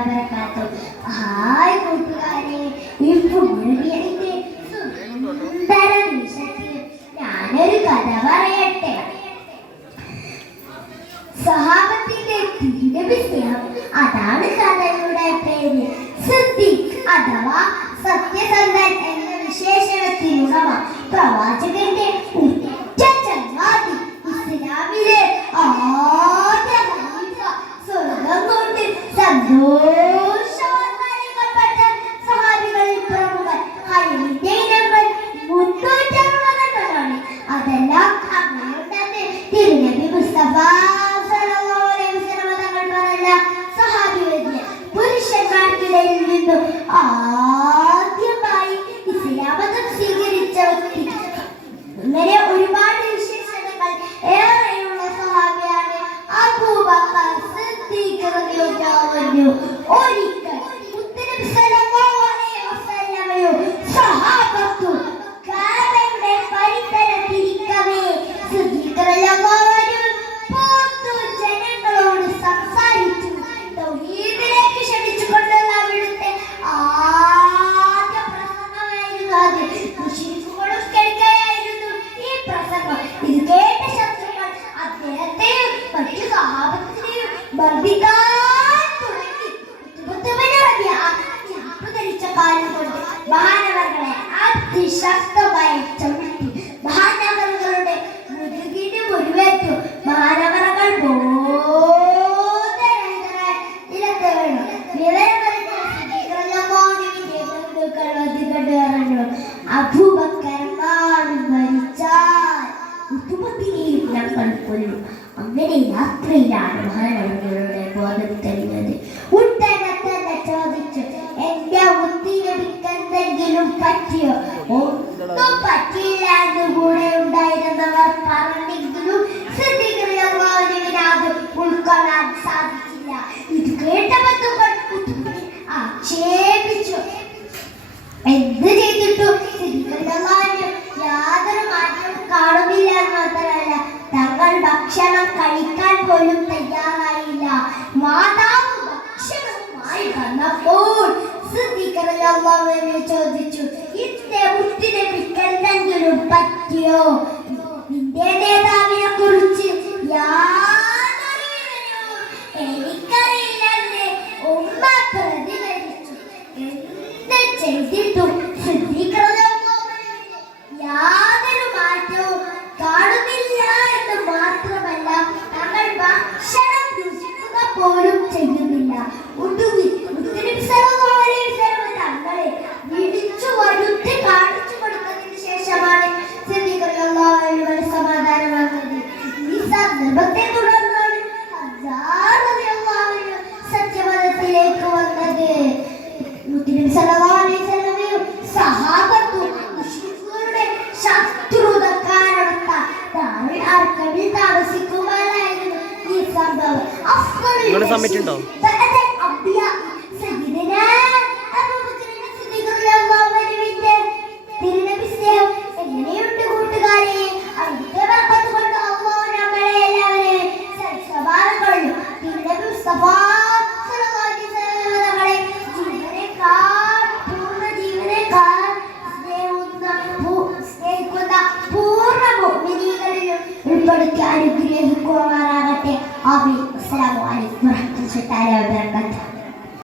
Hi കൂട്ടുകാരെ, സുന്ദര നിമിഷത്തിൽ ഞാനൊരു കഥ പറയട്ടെ. സഹാബത്തിന്റെ തിരുനബി സ്നേഹം, അതാണ് കഥയുടെ പേര്. സിദ്ദീഖ് അഥവാ സത്യസന്ധൻ എന്ന വിശേഷണത്തിനുടമ, പ്രവാചകന്റെ ഉറ്റ ചങ്ങാതി, ഇസ്ലാമിലെ ആദ്യ ഖലീഫ, സ്വർഗം കൊണ്ട് സന്തോഷവാർത്തപ്പെട്ട സഹാബികളിൽ പ്രമുഖൻ. ഖൈറിന്റെ ഇനങ്ങൾ 360 അതെല്ലാം അങ്ങനെ തന്നെ. തിരുനബി മുസ്തഫ സല്ലല്ലാഹു അലൈഹി വസല്ലം തങ്ങൾ പറഞ്ഞ സഹാബികളിലെ പുരുഷന്മാർക്കിടയിൽ നിന്നും ആദ്യമായി ഇസ്ലാം മതം സ്വീകരിച്ച വ്യക്തി. ഇങ്ങനെ ഒരുപാട് വിശേഷണങ്ങൾ ഏറെയുള്ള സഹാബിയാണ് അബൂബക്കർ സിദ്ദീഖ് റളിയല്ലാഹു അൻഹു. ഒരിക്കൽ മുത്തനബി സല്ലല്ലാഹു അലൈഹി വസല്ലമയും സഹാബത്തും കഅബയുടെ പരിസരത്തിരിക്കവേ സിദ്ദീഖ് റളിയല്ലാഹു അൻഹു പൊതുജനങ്ങളോട് സംസാരിച്ചു. തൗഹീദിലേക്ക് ക്ഷണിച്ചുകൊണ്ടുള്ള അവിടുത്തെ ആദ്യ പ്രസംഗമായിരുന്നു അത്. മുശ്രിക്കുകളും കേൾക്കുകയായിരുന്നു ഈ പ്രസംഗം. ഇത് കേട്ട ശത്രുക്കൾ അദ്ദേഹത്തെയും മറ്റു സഹാബത്തിനെയും മർദ്ദിക്കാൻ തുടങ്ങി. ധരിച്ച കാലം കൊണ്ട് മഹാനവറുകളെ അതിശക്തമായി ചവിട്ടി മഹാനവറുകളുടെ മുതുകിന് മുറിവേറ്റു. മഹാനവറുകൾ ബോധരഹിതരായി നിലത്ത് വീണു. വിവരമറിഞ്ഞ ബന്ധുക്കൾ വന്നുകൊണ്ട് പറഞ്ഞു, അബൂബക്കർ മരിച്ചാൽ കുടുംബത്തിനെയും ഞങ്ങൾ കൊല്ലും. അങ്ങനെ രാത്രിയിലാണ് മഹാനവറുകളുടെ ബോധം തെളിഞ്ഞത്. ഉടനെ തന്നെ ചോദിച്ചു, എന്റെ മുത്തിനബിക്കെന്തെങ്കിലും പറ്റിയോ? ഒന്നും പറ്റിയില്ല എന്ന് കൂടെ ഉണ്ടായിരുന്നവർ പറഞ്ഞെങ്കിലും സിദ്ദീഖ് റളിയല്ലാഹു അൻഹുവിന് അത് ഉൾക്കൊള്ളാൻ സാധിച്ചില്ല. ഇത് കേട്ട ബന്ധുക്കൾ ആക്ഷേപിച്ചു. എന്ത് ചെയ്തിട്ടും സിദ്ദീഖ് റളിയല്ലാഹു അൻഹു യാതൊരു മാറ്റവും കാണുന്നില്ല എന്ന് മാത്രമല്ല, തങ്ങൾ ഭക്ഷണം കഴിക്കാൻ പോലും തയ്യാറായില്ല. മാതാവ് ഭക്ഷണവുമായി വന്നപ്പോൾ സിദ്ദീഖ് റളിയല്ലാഹു അൻഹു ചോദിച്ചു, ഇന്റെ മുത്തിനബിക്ക് എന്തെങ്കിലും പറ്റിയോ? നിന്റെ നേതാവിനെ കുറിച്ച് യാതൊരു വിവരവും എനിക്കറിയില്ലെന്ന് ഉമ്മ പ്രതികരിച്ചു. എന്ത് ചെയ്തിട്ടും സിദ്ദീഖ് റളിയല്ലാഹു അൻഹു യാതൊരു മാറ്റവും കാണുന്നില്ല എന്ന് മാത്രമല്ല, തങ്ങൾ ഭക്ഷണം രുചിക്കുക പോലും ചെയ്യുന്നില്ല. ഒടുവിൽ മുത്തനബി സല്ലല്ലാഹു അലൈഹി വസല്ലം തങ്ങളെ വിളിച്ചു വരുത്തി കാണിച്ചു കൊടുത്തതിന് ശേഷമാണ് സിദ്ദീഖ് റളിയല്ലാഹു അൻഹു സമാധാനമാകുന്നത്. ഈ സന്ദർഭത്തെ തുടർന്നാണ് ഹംസാ റളിയല്ലാഹു അൻഹു സത്യമതത്തിലേക്ക് വന്നത്. മുത്തനബി സല്ലല്ലാഹു അലൈഹി വസല്ലമയും സഹാബത്തും മുശ്രിക്കുകളുടെ ശത്രുത കാരണത്ത ദാറുൽ അർഖമിൽ താമസിക്കുമ്പോഴായിരുന്നു ഈ സംഭവം. സമ്മിറ്റുണ്ടോ? തിരുനബി സ്നേഹം എങ്ങനെയുണ്ട് കൂട്ടുകാരെ? അവിടുത്തെ ബർക്കത്ത് കൊണ്ട് അല്ലാഹു നമ്മളെ എല്ലാവരെയും സൽസ്വഭാവങ്ങളും തിരുനബി മുസ്തഫ സല്ലല്ലാഹു അലൈഹി വസല്ലം തങ്ങളെ ജീവനേക്കാൾ പൂർണ്ണ ജീവനേക്കാൾ സ്നേഹിക്കുന്ന പൂർണ്ണ മുഅ്മിനീകളിലും ഉൾപ്പെടുത്തി അനുഗ്രഹിക്കുമാറാകട്ടെ. ആമീൻ. അസ്സലാമു അലൈക്കും വറഹ്മത്തുള്ളാഹി വബറകാതുഹു.